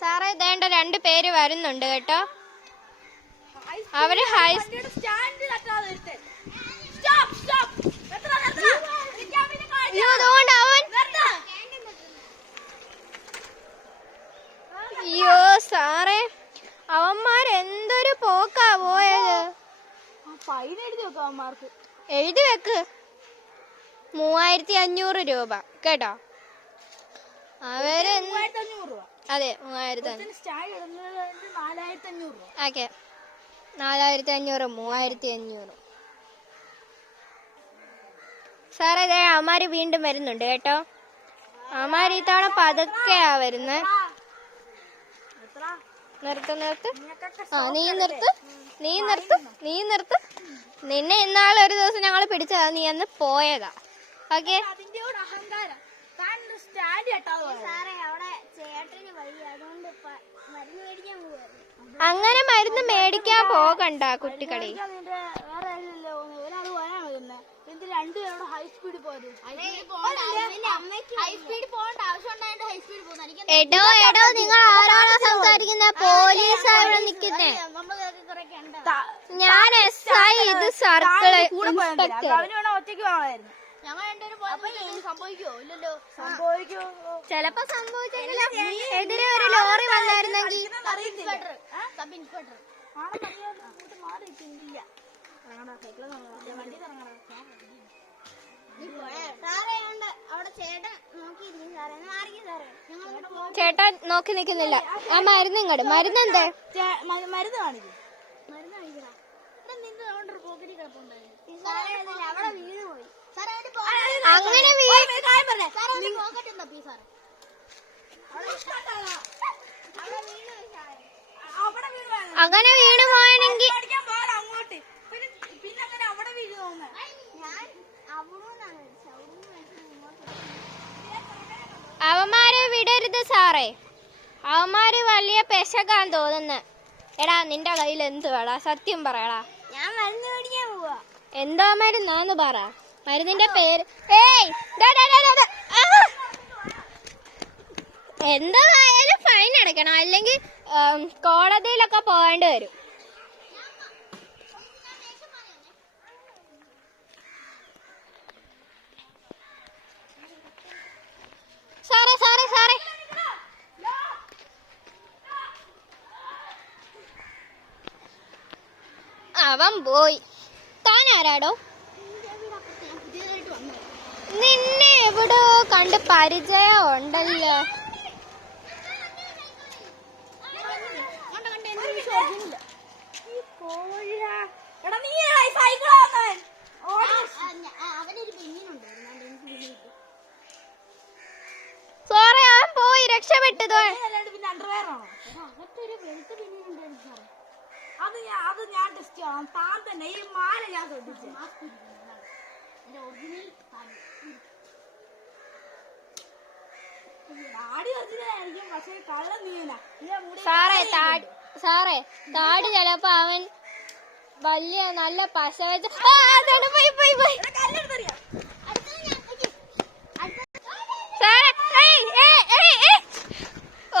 സാറേ വേണ്ട 2 പേര് വരുന്നുണ്ട് കേട്ടോ. അവര് അയ്യോ സാറേ, അവന്മാരെന്തൊരു പോക്കാ പോയത്. എഴുതി വെക്ക് 3500 രൂപ കേട്ടോ. അവര് അതെ 4500. ഓക്കെ 4500 3500. സാറേ ഇതേ അവന്മാര് വീണ്ടും വരുന്നുണ്ട് കേട്ടോ. അവന്മാര് ഇത്തവണ പതുക്കെയാ വരുന്നത്. നിർത്ത്. നിന്നെ ഇന്നാളൊരു ദിവസം ഞങ്ങൾ പിടിച്ചതാ, നീ അന്ന് പോയതാ. ഓക്കെ അങ്ങനെ മരുന്ന് മേടിക്കാൻ പോകണ്ട കുട്ടികളെ. എടോ നിങ്ങൾ ആരാണോ സംസാരിക്കുന്ന? പോലീസാ ഇവിടെ നിക്കുന്നേ. ഞാൻ SI, ഇത് സർക്കിള് ഇൻസ്പെക്ടർ. ചെലപ്പോ സംഭവിച്ചെങ്കിലോ, എതിരെ ഒരു ലോറി വന്നായിരുന്നെങ്കിൽ. ചേട്ടൻ നോക്കി നിക്കുന്നില്ല. ആ മരുന്ന് ഇങ്ങോട്ട്. മരുന്ന് എന്തേ? മരുന്ന് കാണിക്കും. അങ്ങനെ വീണ് പോയാണെങ്കിൽ അവന്മാരെ വിടരുത് സാറേ. അവന്മാര് വലിയ പെശകാൻ തോന്നുന്നു. എടാ നിന്റെ കയ്യിൽ എന്ത് വേടാ? സത്യം പറയടാ. ഞാൻ മരുന്ന് മേടിക്കാൻ പോവാ. എന്താ മരുന്നാന്ന് പറ. മരുന്നിന്റെ പേര് എന്തായാലും ഫൈൻ അടയ്ക്കണം, അല്ലെങ്കിൽ കോടതിയിലൊക്കെ പോകേണ്ടി വരും. സാറേ അവൻ പോയി. താൻ ആരാടോ? നിന്നെ എവിടോ കണ്ട് പരിചയം ഉണ്ടല്ലോ. സാറേ അവൻ പോയി, രക്ഷപ്പെട്ടതോ. അത് ഞാൻ ടെസ്റ്റ് ചെയ്യണം. താൻ തന്നെ ഈ മാല ഞാൻ ശ്രദ്ധിച്ചു. സാറേ താടി ചിലപ്പോ അവൻ വലിയ നല്ല പശ വെച്ച. ഓ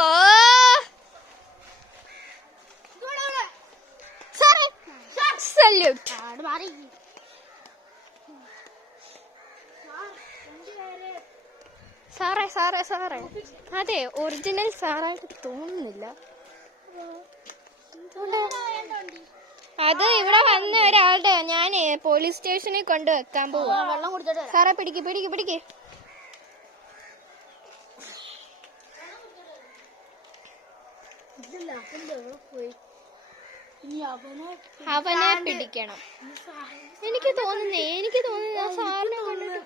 സല്യൂട്ട്. സാറേ അതെ ഒറിജിനൽ സാറായിട്ട് തോന്നുന്നില്ല. അത് ഇവിടെ വന്ന ഒരാളുടെ ഞാൻ പോലീസ് സ്റ്റേഷനിൽ കൊണ്ട് വെക്കാൻ പോവാ. സാറേ പിടിക്ക്. അവനെ പിടിക്കണം. എനിക്ക് തോന്നുന്നു സാറിനെ കണ്ടിട്ട്.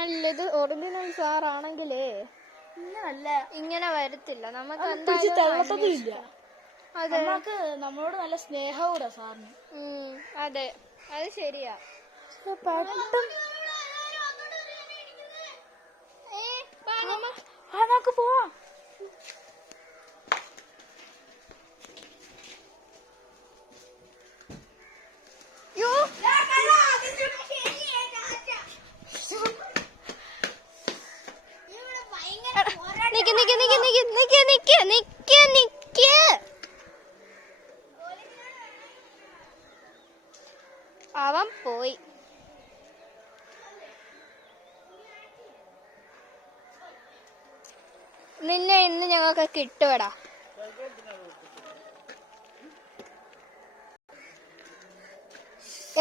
അല്ല ഇത് ഒറിജിനൽ സാറാണെങ്കിലേ ഇങ്ങനെ വരത്തില്ല. നമുക്ക് നമ്മളോട് നല്ല സ്നേഹകൂടാ സാറിന്. അതെ അത് ശരിയാ. നമുക്ക് പോവാം. ഭയങ്കര നിക്ക് നിക്ക് നിക്ക് നിക്ക് നിക്ക് നിക്ക് നിക്ക് നിക്ക്. അവൻ പോയി. നിന്നെ ഇന്ന് ഞങ്ങൾക്ക് കിട്ടുവടാ.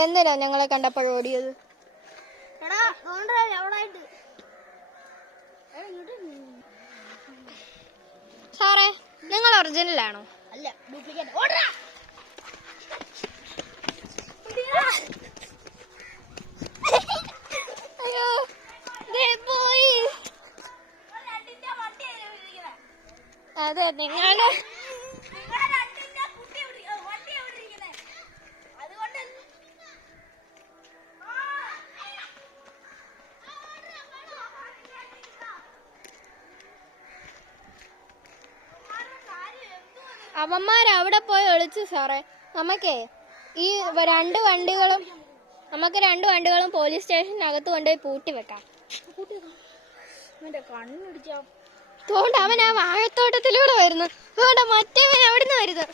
എന്തിനാ ഞങ്ങളെ കണ്ടപ്പോൾ ഓടിയത്? സാറേ, നിങ്ങൾ ഒറിജിനൽ ആണോ? അല്ല, ഡ്യൂപ്ലിക്കേറ്റ്. അയ്യോ, ദേ പോയി. അതെ, നിങ്ങളുടെ അവന്മാരവിടെ പോയി ഒളിച്ചു സാറേ. നമുക്ക് രണ്ട് വണ്ടികളും പോലീസ് സ്റ്റേഷനകത്ത് കൊണ്ടുപോയി പൂട്ടി വെക്കാം. അതുകൊണ്ട് അവൻ ആ വാഴത്തോട്ടത്തിലൂടെ വരുന്നു. അതുകൊണ്ട് മറ്റേവൻ അവിടുന്ന് വരുന്നു.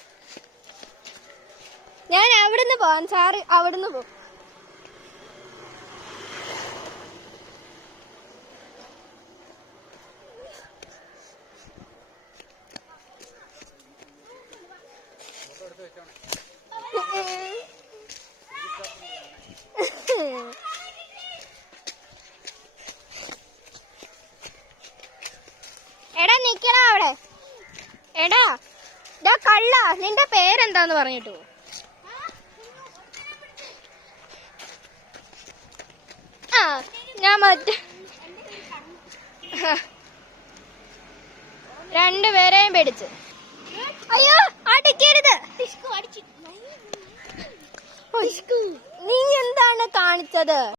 ഞാൻ അവിടുന്ന് പോവാൻ, സാറ് അവിടുന്ന് പോകും. എടാ നിക്കടാ അവിടെ. എടാ കള്ള, നിന്റെ പേരെന്താന്ന് പറഞ്ഞിട്ടു. ആ ഞാൻ രണ്ടുപേരെയും പിടിച്ച്. അയ്യോ, അടിക്കരുത്. നീ എന്താണ് കാണിച്ചത്?